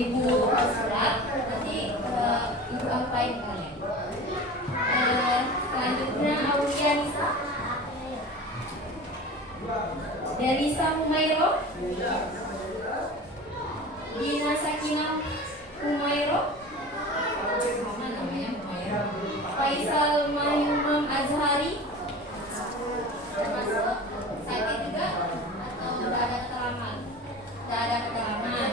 Ibu surat, nanti Ibu apain kalian. Selanjutnya Aulia Nisa, Delisa Humairo, Dina Sakinah Humairo, sama namanya Humairo, Faisal Mahimam Azhari, termasuk sakit juga atau tidak ada keterangan? Tidak ada keterangan.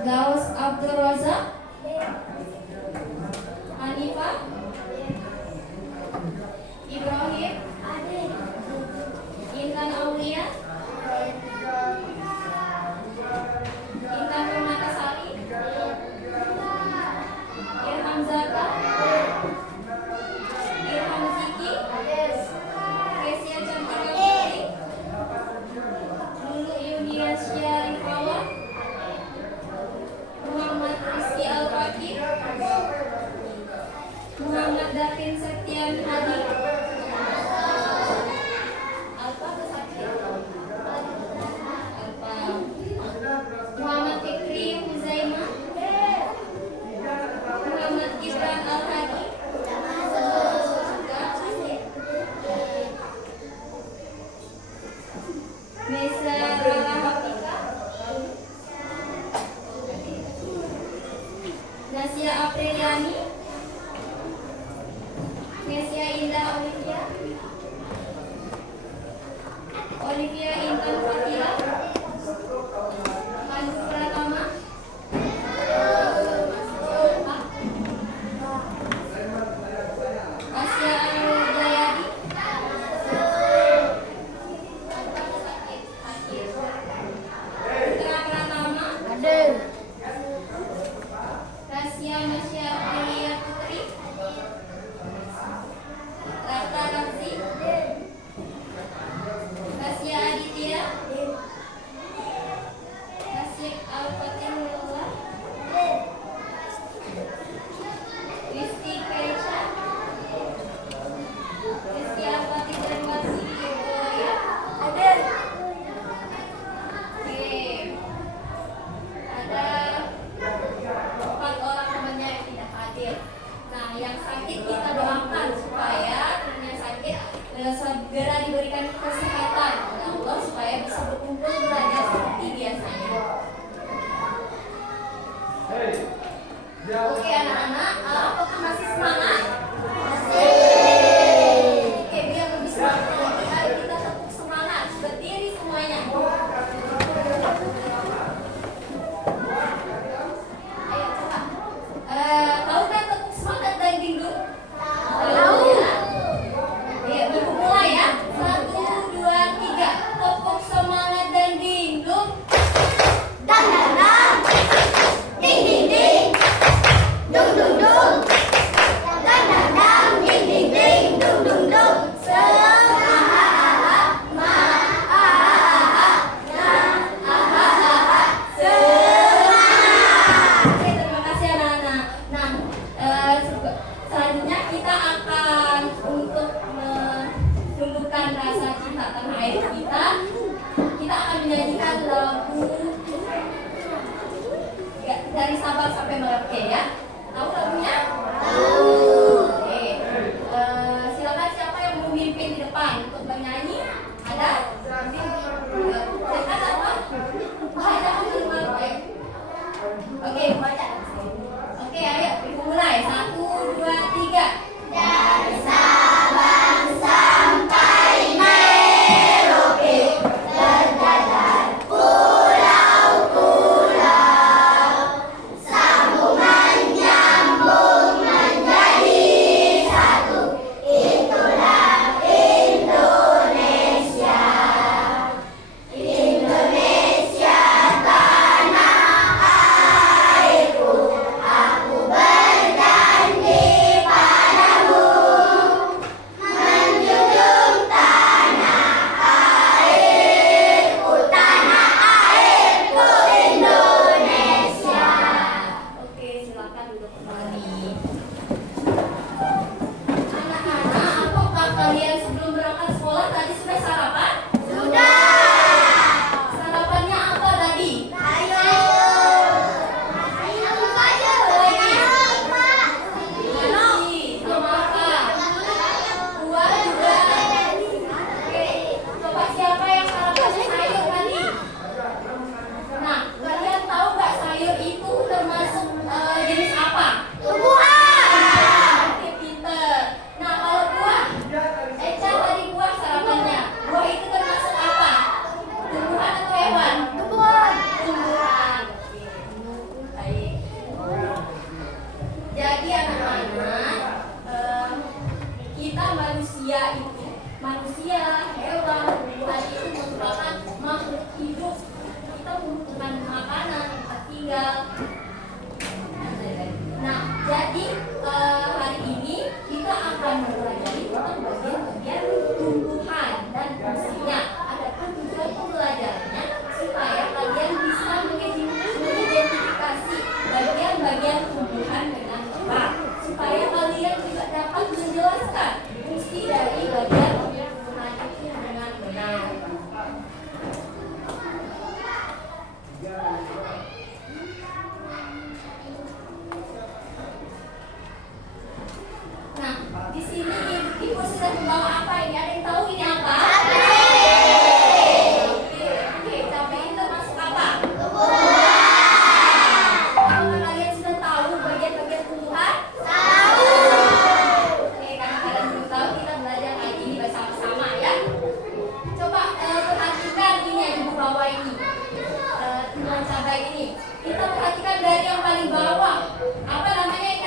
Gaus Abdul Razak, Hanifah, Ibrahim, Intan Aulia, Intan Permatasari, Irham Zaka, Irham Ziki, Kesia Cantika Putri, Lulu Yuniasya Rifawan, Muhammad Rizky Al-Fakir, Muhammad Davin Septian Hadi, Alfa Kesakit, Alfa, Muhammad Fikri Huzaimah, Muhammad Gibran Al-Hadi, Mesa Rala Hafika, Nasia Apriliani, Nesia Indah Olivia, Olivia Intan Fatila, Pandu Pratama, Asia Anur Jayadi, Putra Pratama, Rasia Masya Aprilia Putri, Rata Ramzi, Rasia Aditya, Rasyik Al-Fatihullah, Rizky Kaisha, Rizky Al-Fatih Terwasi Gloria. Oke, ada 4 orang temannya yang tidak hadir. Nah, yang sakit kita doakan supaya yang sakit segera diberikan kesehatan oleh Allah supaya bisa berkumpul belajar seperti biasanya. Oke anak-anak, apakah masih semangat? Oke, biar lebih semangat lagi, ayo kita tepuk semangat. Berdiri semuanya. Ayo coba. Tahu kan tepuk semangat dan dingdung? Tahu ya? Ayo ibu mulai ya. 1, 2, 3. Tepuk semangat dan dingdung. Dang dang dang, ding ding ding, dung dung dung, dang dang dang, ding ding ding, dung dung dung. Semangat, semangat. Oke, terima kasih anak-anak. Nah, selanjutnya kita akan untuk menumbuhkan rasa cinta tanah air kita akan menyanyikan lagu dari Sabang sampai Merauke ya. Tahu lagunya? Tahu. Oke. Silakan siapa yang mau memimpin di depan untuk bernyanyi? Ada? Silakan apa? Ada Merauke. Oke, baca. Oke, ayo ibu mulai. 1, 2, 3. Dari Sabang sampai Merauke, berjalan pun itu manusia, hewan, tumbuhan itu merupakan makhluk hidup. Kita membutuhkan makanan, tempat tinggal. Nah, jadi hari ini kita akan mempelajari tentang bagian-bagian tumbuhan dan fungsinya. Adapun tujuan pembelajarannya supaya kalian bisa mengidentifikasi bagian-bagian tumbuhan dengan tepat, supaya kalian juga dapat menjelaskan fungsi dari bagian-bagian tumbuhan itu dengan benar. Nah, di sini ibu sudah membawa apa ini? Ada yang tahu ini apa? Oke, cabai ini termasuk apa? Apakah kalian sudah tahu bagian-bagian tumbuhan? Tahu. Oke, karena kalian belum tahu, kita belajar hari ini bersama-sama ya. Coba perhatikan ini yang ibu bawa ini, tumbuhan cabai ini. Kita perhatikan dari yang paling bawah. Apa namanya ini?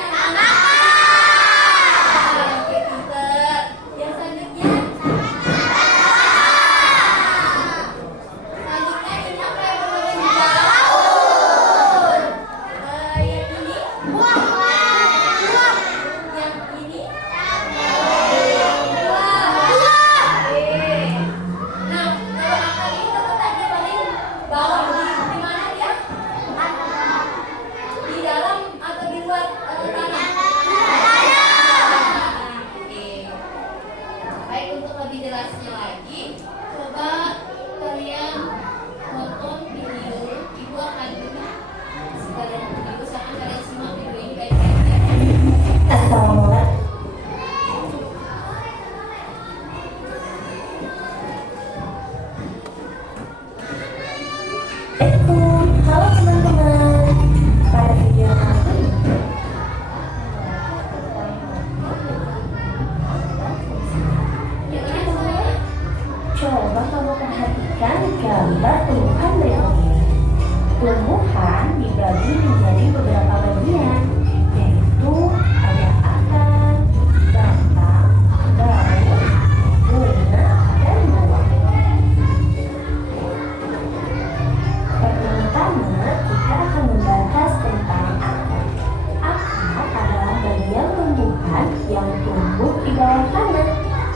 Coba kamu perhatikan gambar tumbuhan berikut ini. Tumbuhan dibagi menjadi beberapa bagian, yaitu ada akar, batang, daun, bunga, dan buah. Pertama-tama kita akan membahas tentang akar. Akar adalah bagian tumbuhan yang tumbuh di bawah tanah.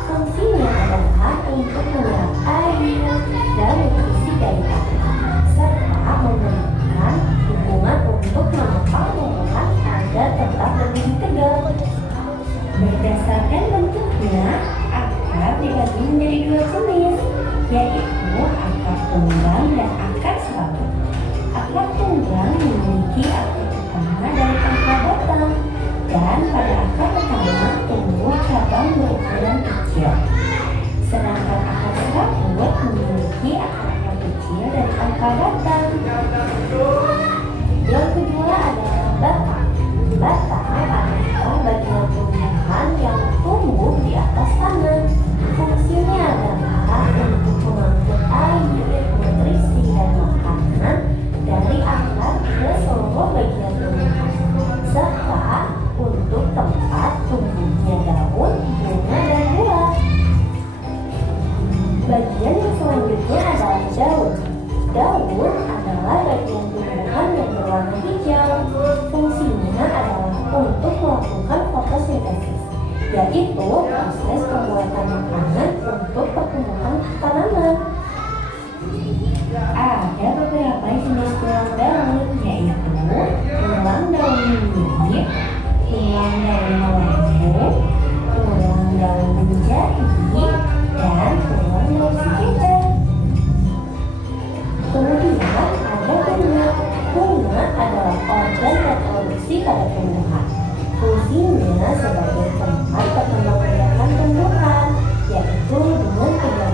Fungsinya adalah untuk menyerap air dan nutrisi dari tanah, serta memberikan dukungan untuk menopang tumbuhan agar tetap berdiri tegak. Berdasarkan bentuknya, akar dibagi menjadi dua jenis, yaitu akar tunggang dan akar serabut. Akar tunggang memiliki akar utama dari akar batang, dan pada akar utama tumbuh cabang berukuran kecil. Sedangkan akar serabut memiliki akar-akar kecil dari akar batang. Yang kedua adalah batang. Batang adalah bagian tumbuhan yang tumbuh di atas tanah. Fungsinya adalah untuk mengangkut air, nutrisi, dan makanan dari akar ke seluruh bagian tumbuhan, serta untuk tempat tumbuhnya daun, bunga, dan buah. Bagian yang selanjutnya adalah daun. Daun adalah bagian tumbuhan yang berwarna hijau. Fungsinya adalah untuk melakukan fotosintesis, yaitu proses pembuatan makanan untuk pertumbuhan tanaman. Ada beberapa jenis tulang daun, yaitu tulang daun bibit, tulang daun melengkung, tulang daun menjadi, dan tulang daun sekitar. Kemudian ada bunga. Bunga adalah organ reproduksi pada tumbuhan. Fungsinya sebagai tempat perkembangbiakan tumbuhan, yaitu dengan pembentukan.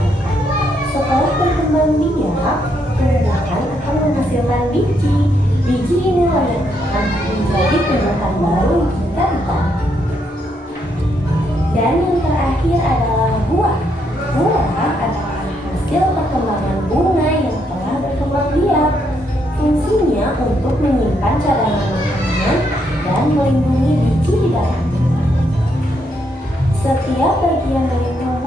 Setelah berkembang biak, tumbuhan akan menghasilkan biji. Biji inilah yang akan menjadi tumbuhan baru jika ditanam. Dan yang terakhir adalah buah. Buah adalah hasil perkembangan bunga yang telah berkembang biak. Fungsinya untuk menyimpan cadangan makanan dan melindungi biji di dalamnya. Setiap bagian dari tumbuhan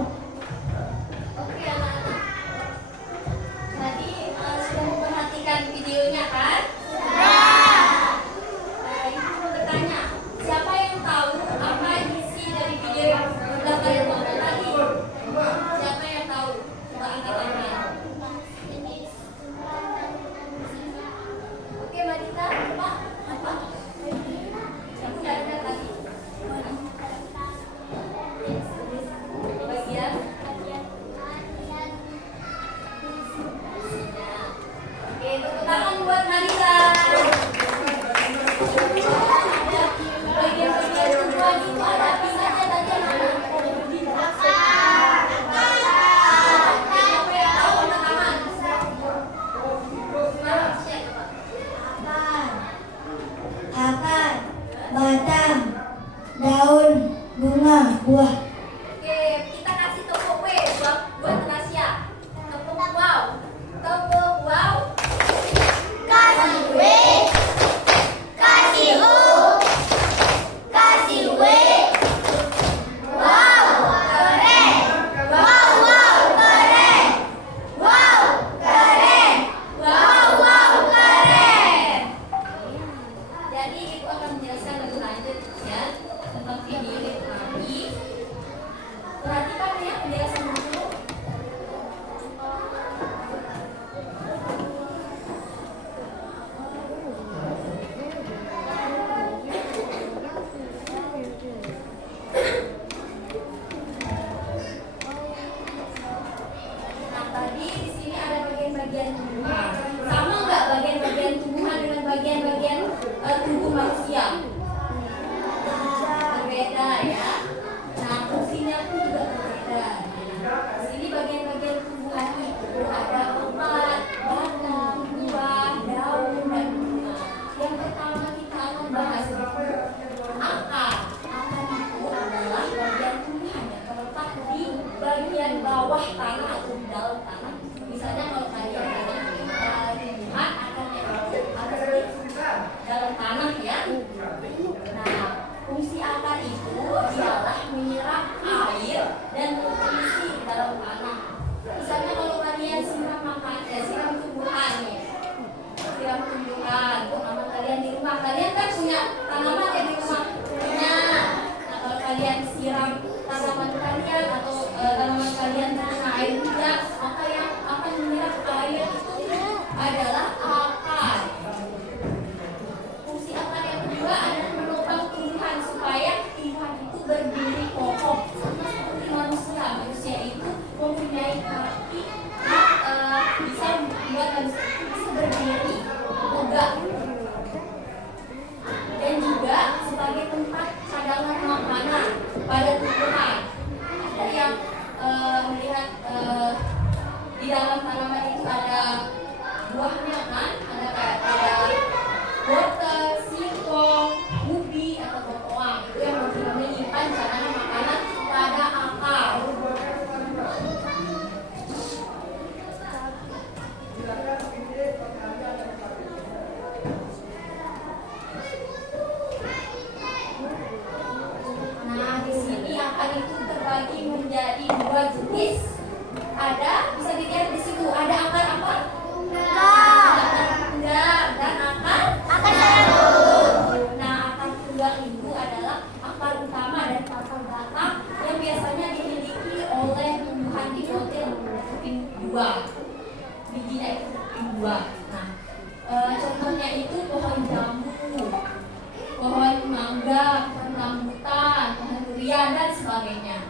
bawah tanah atau di dalam tanah. Misalnya kalau kalian tanam tumbuhan, akarnya itu ada di dalam tanah ya. Nah, fungsi akar itu ialah menyerap air dan nutrisi di dalam tanah. Misalnya kalau kalian siram siram tumbuhan nih, siram tumbuhan, tanaman kalian di rumah, kalian kan punya tanaman ya di rumah. Nah, kalau kalian siram tanaman kalian atau tanaman kalian kena air juga, maka yang akan menyerap air itu adalah akar. Fungsi akar yang kedua adalah menopang tumbuhan supaya tumbuhan itu berdiri kokoh sama seperti manusia. Manusia itu mempunyai kaki bisa membuat manusia itu bisa berdiri tegak dan juga sebagai tempat cadangan makanan pada tumbuhan. Ada yang melihat di dalam tanaman itu ada buahnya kan, ada wortel, singkong, ubi atau bengkoang. Itu yang menyimpan cadangan makanan pada akar. Nah, di sini akar itu terbagi menjadi dua jenis. Ada, bisa dilihat di situ, ada akar apa? Tunggal dan akar sarung. Nah, akar tunggal itu adalah akar utama dan akar batang yang biasanya dimiliki oleh tumbuhan dikotil berbentuk dua. Bijinya itu dua. Nah, contohnya itu pohon jambu, pohon mangga, pohon rambutan, pohon durian dan sebagainya.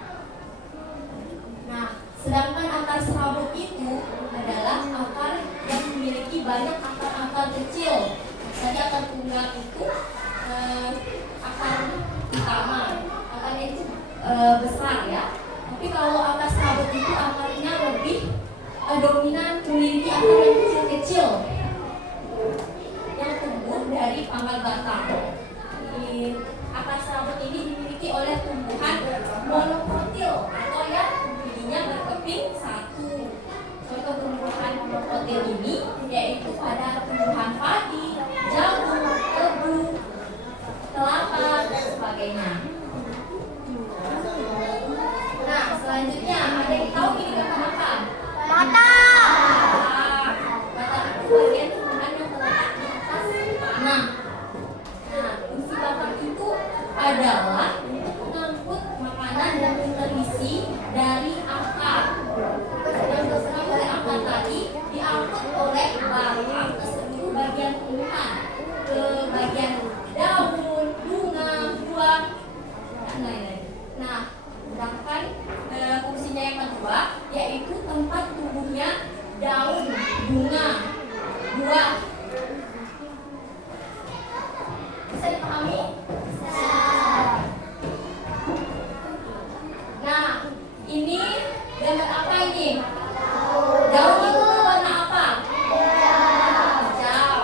Nah, sedangkan akar serabut itu adalah akar yang memiliki banyak akar-akar kecil. Tadi akar tunggal itu akar utama, akarnya itu besar ya. Tapi kalau akar serabut itu akarnya lebih dominan memiliki akar yang kecil-kecil yang tumbuh dari pangkal batang. Akar serabut ini dimiliki oleh tumbuhan monokotil atau yang bijinya berkeping satu. Contoh tumbuhan monokotil ini yaitu pada tumbuhan padi, jagung, tebu, kelapa dan sebagainya. Nah, selanjutnya ada yang tahu ini apa? Batang itu bagian tumbuhan yang terletak di atas tanah. Nah, fungsi batang itu adalah untuk mengangkut makanan dan nutrisi dari akar. Yang terserap oleh akar tadi diangkut oleh batang ke seluruh bagian tumbuhan, ke bagian daun, bunga, buah, dan lain-lain. Nah, sedangkan fungsinya yang kedua yaitu tempat tumbuhnya daun, bunga, buah. Bisa dipahami? Nah, ini gambar apa ini? Daun itu warna apa? Hijau.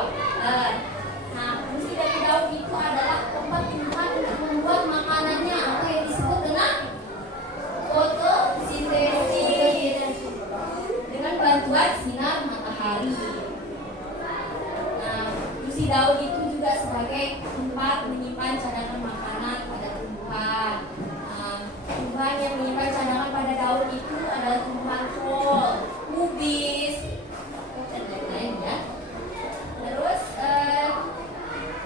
Nah, fungsi dari daun itu adalah tempat tumbuhan untuk membuat makanannya atau yang disebut dengan fotosintesis dengan bantuan sinar matahari. Nah, fungsi daun itu juga sebagai tempat menyimpan cadangan makanan pada tumbuhan. Tumbuhan yang menyimpan cadangan pada daun itu adalah tumbuhan kol, kubis, dan lain-lain ya. Terus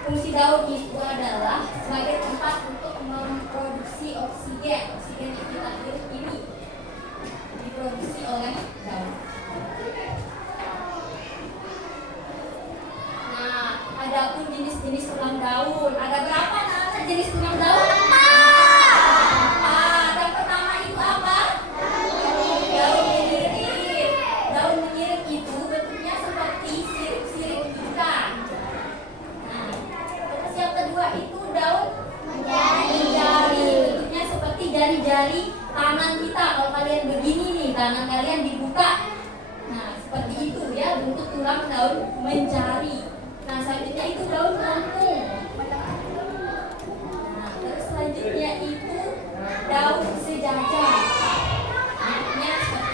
fungsi daun itu adalah sebagai tempat untuk memproduksi oksigen. Oksigen yang kita hirup ini diproduksi oleh daun. Nah, adapun jenis-jenis tulang daun. Ada berapa anak jenis tulang daun? Yang pertama itu apa? Daun menyirik. Daun menyirik itu bentuknya seperti sirip-sirip ikan. Nah, terus yang kedua itu daun menjari. Bentuknya seperti jari-jari tangan kita. Kalau kalian begini nih, tangan kalian dibuka. Nah, seperti itu ya bentuk tulang daun menjari. Nah, selanjutnya itu daun melengkung. Nah, terus selanjutnya itu daun sejajar. Bentuknya seperti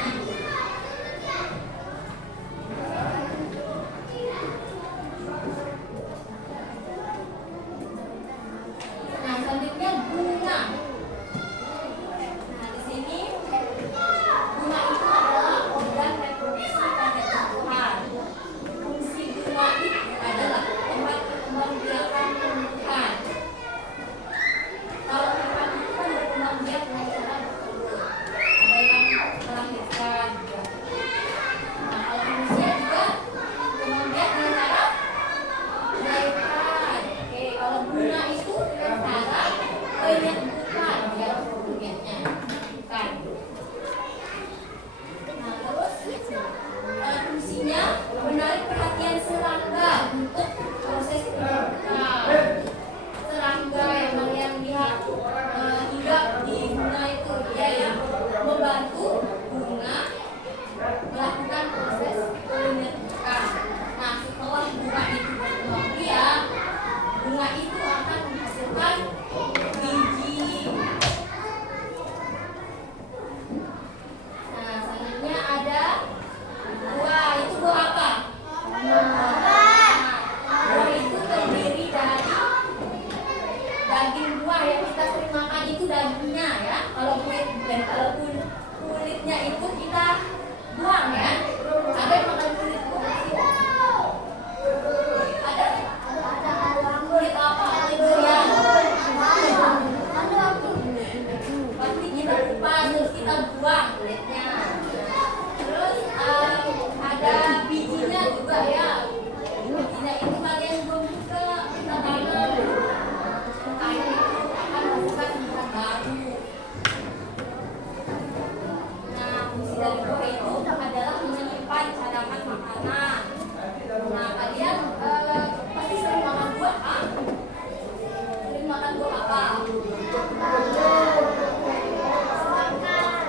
dari buah itu adalah menyimpan cadangan makanan. Nah, kalian pasti sering makan buah, kan? Sering makan buah apa?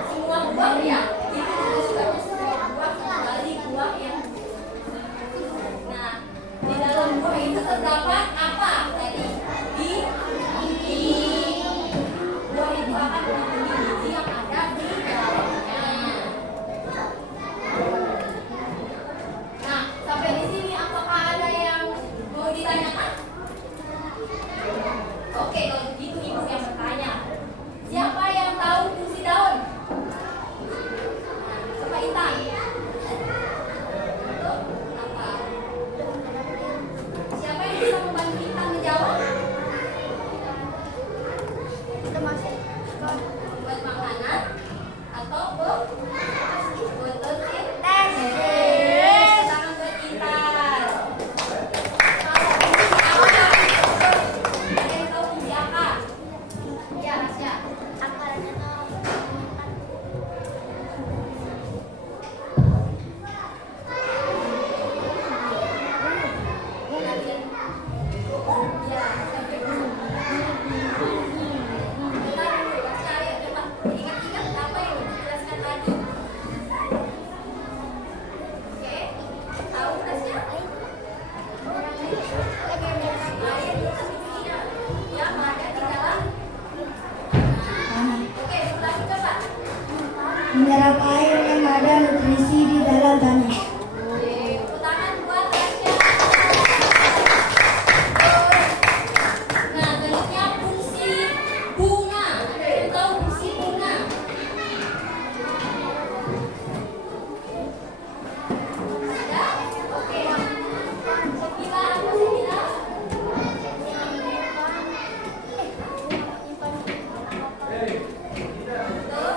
Semua buah ya. Itu juga semua buah kecuali buah yang. Nah, di dalam buah itu terdapat apa tadi? Biji. Buah itu akan mengandung biji yang ada di dalamnya. Nah, sampai di sini apakah ada yang mau ditanyakan? Oke, kalau begitu ibu yang bertanya. Siapa yang tahu fungsi daun? Nah, coba Intan. Untuk apa? Siapa yang bisa membantu Intan menjawab? Itu masih Buat makanan atau buat sintetis? tes. Tangan buat Intan. Ada yang tahu fungsi apa? Ya, siap. Akarnya tuh menyerap air yang ada nutrisi di dalam tanah. Nah, selanjutnya fungsi bunga. Ada yang tahu fungsi bunga? Ada? Oke. Sebila apa sebila? Betul?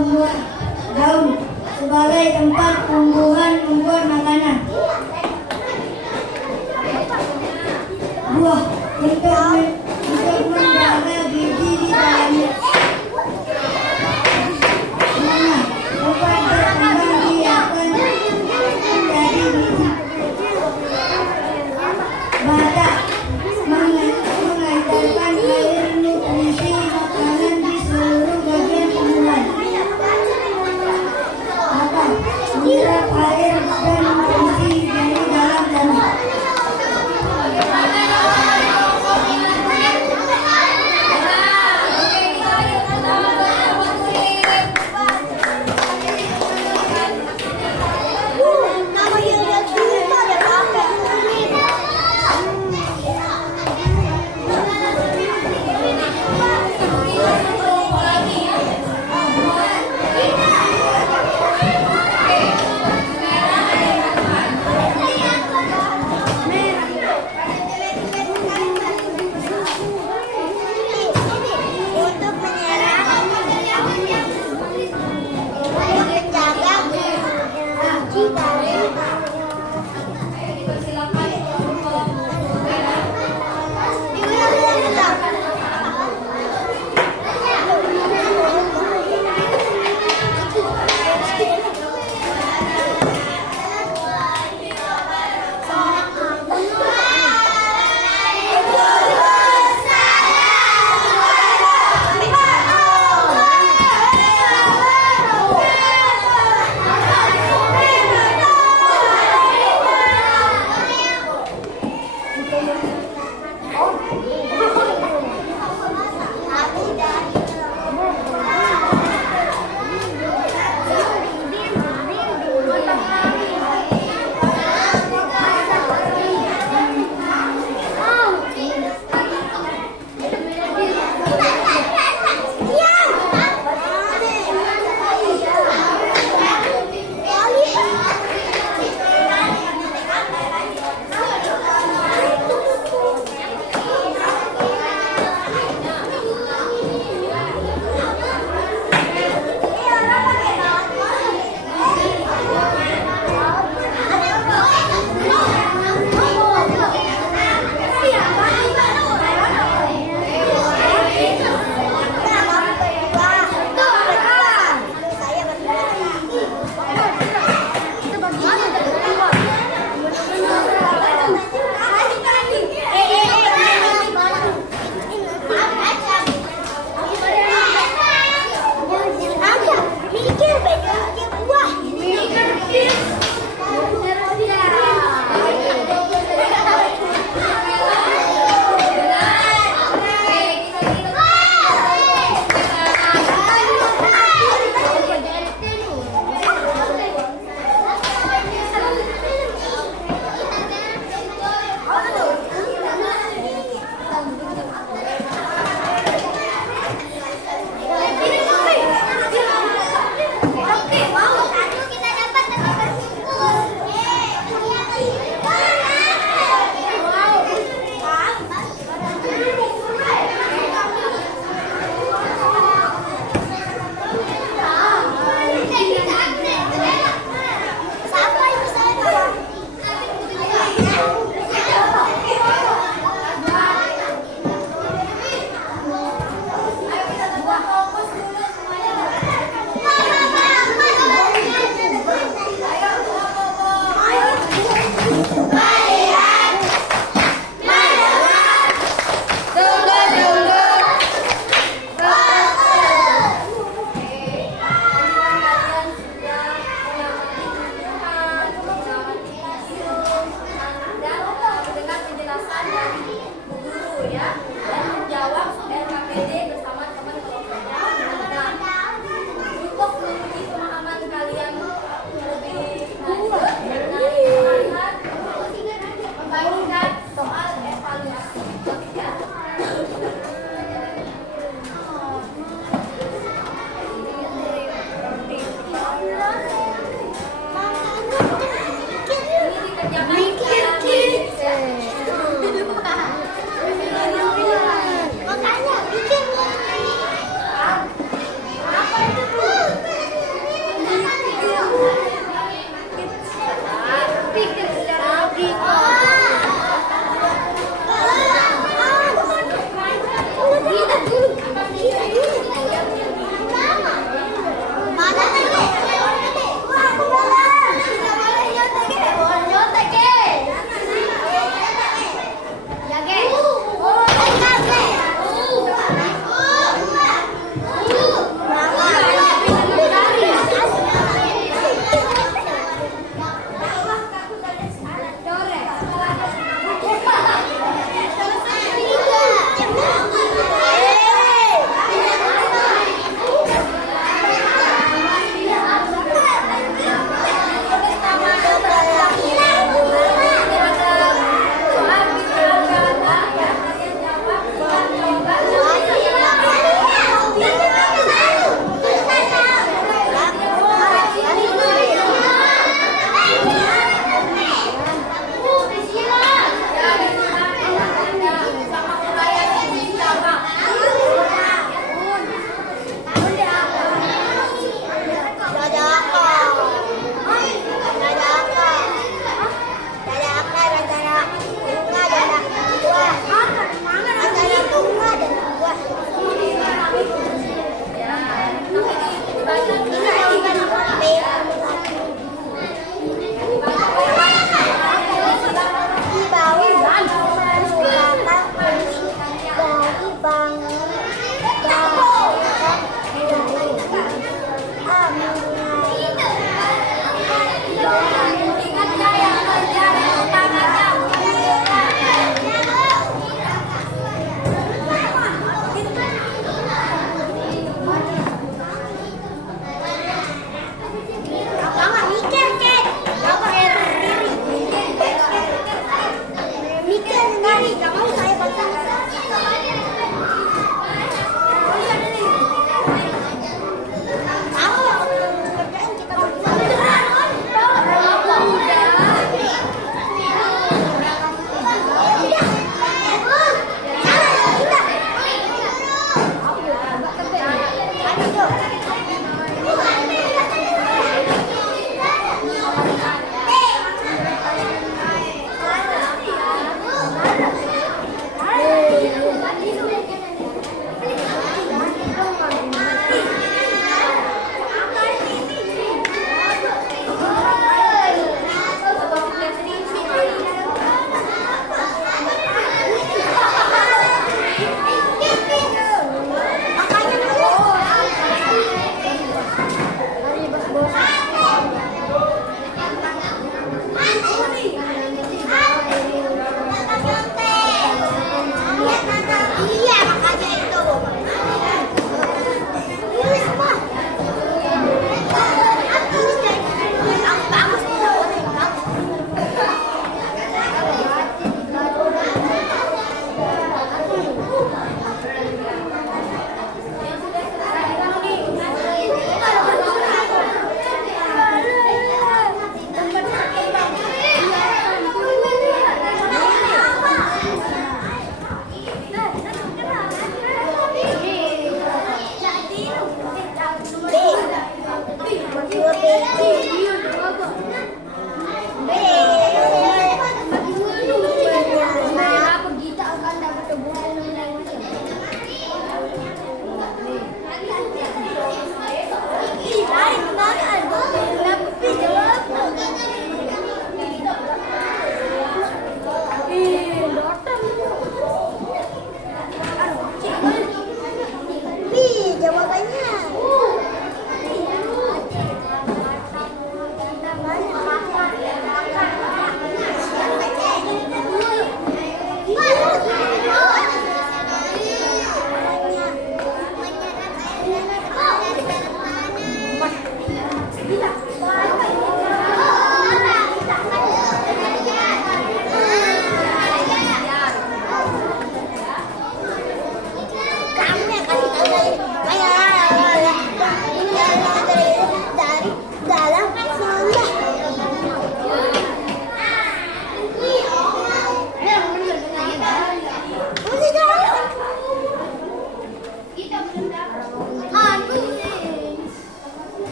tumbuhan daun sebagai tempat tumbuhan membuat makanan. Buah untuk menjaga biji di dalamnya. Bunga tempat berkembang biakan menjadi biji. Bata mengantarkan air nutrisi makanan di seluruh bagian tumbuhan. Apa? Menyerap air dan nutrisi dari dalam tanah.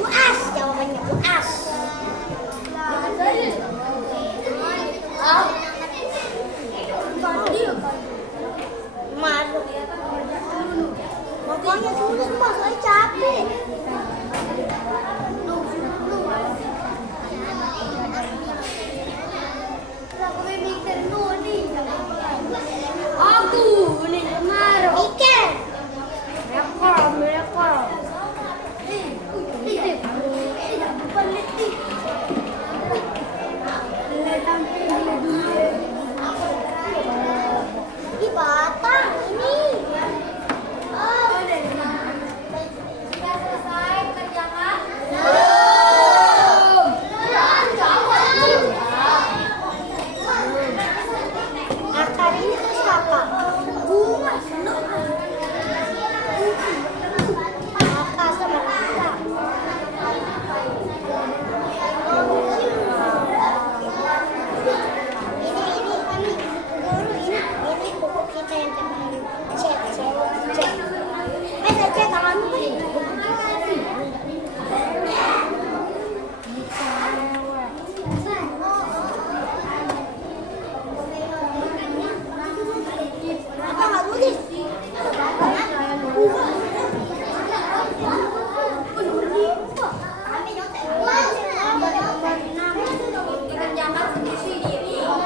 UAS, jawabannya UAS. Masuk. Makanya tulis mas, saya capek. Aku ini marah. Ikan. Mereka. Di batang ini. Sudah selesai kerjakan? Akar itu siapa? Bunga. Akar sama kita. Ini buku kita yang terbaru. Cek. Cek tanganmu nih. Apa nggak tulis? Dikerjakan sendiri ya.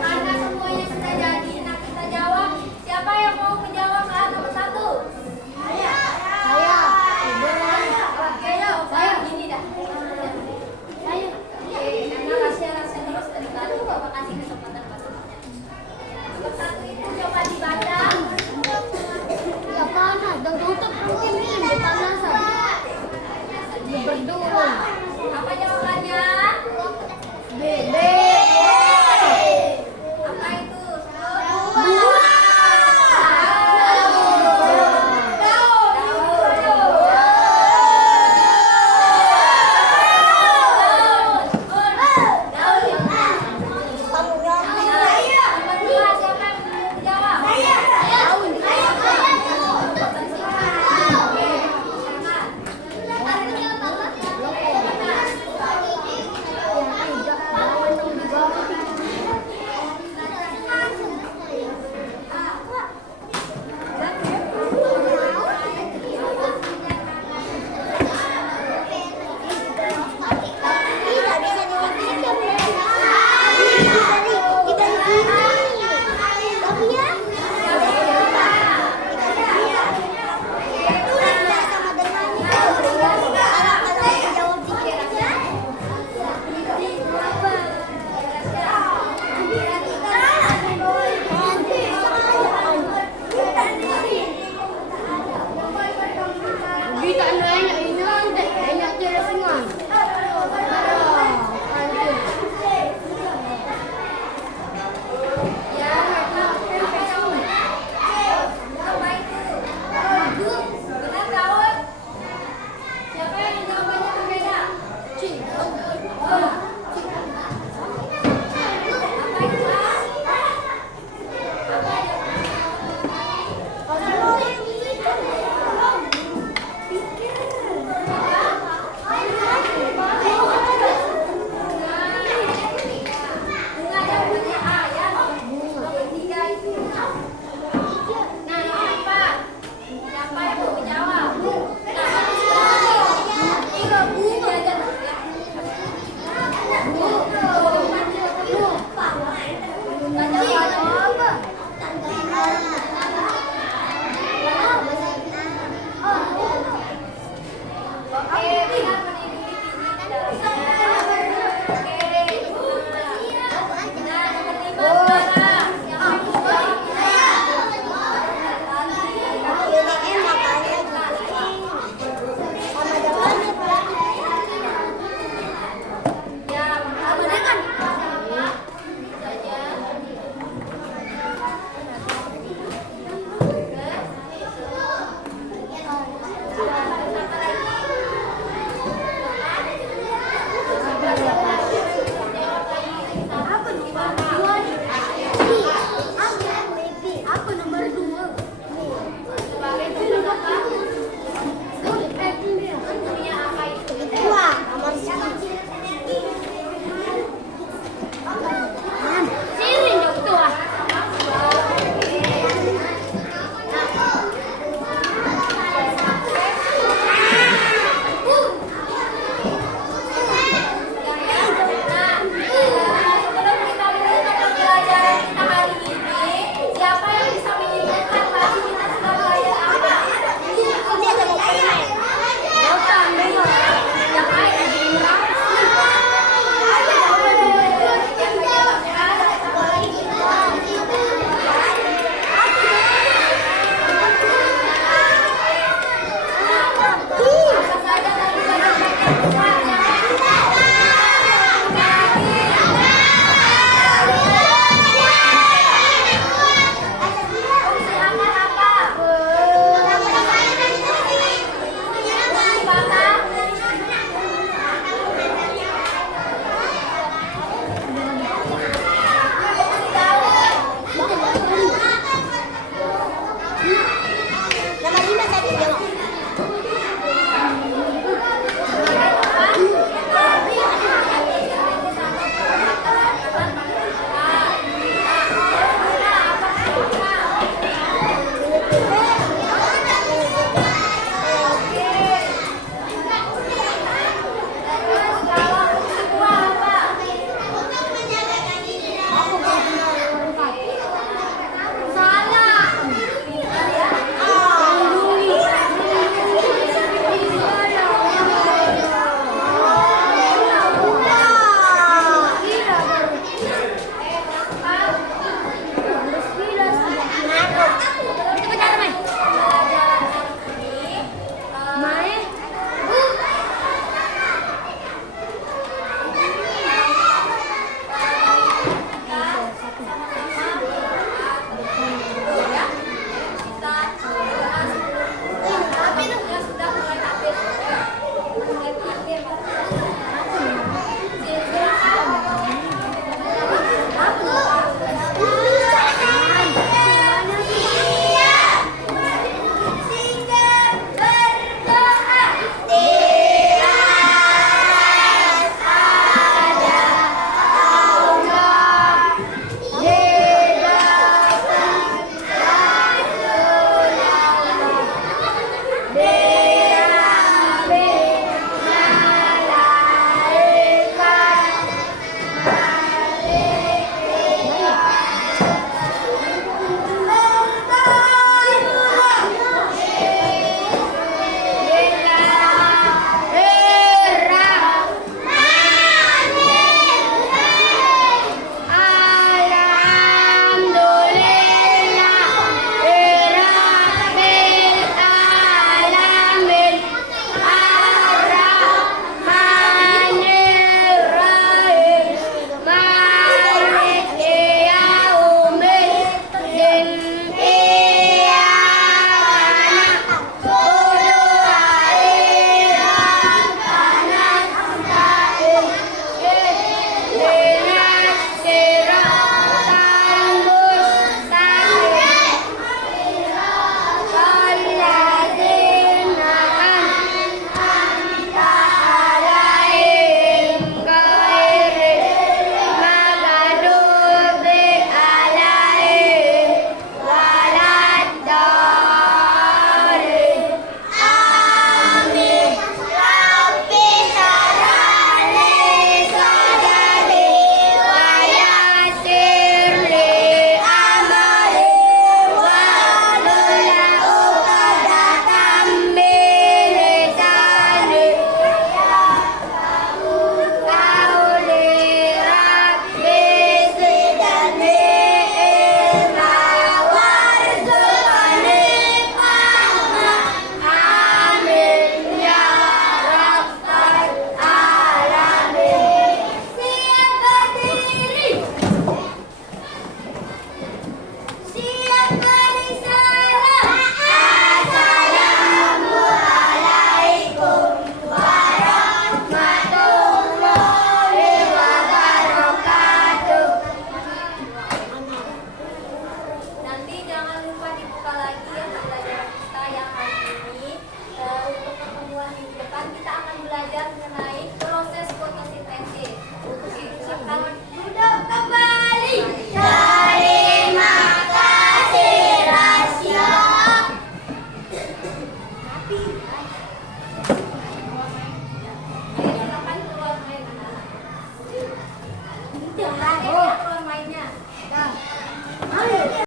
Karena semuanya sudah jadi, nah kita jawab. Siapa yang mau menjawab soal nomor 1? Saya. Saya gini dah. Karena rahasia terus dari tadi Bapak kasih kesempatan masing-masing. Nomor 1 itu coba dibaca. Ya panas, dan tutup mungkin ini panasan. Berdua.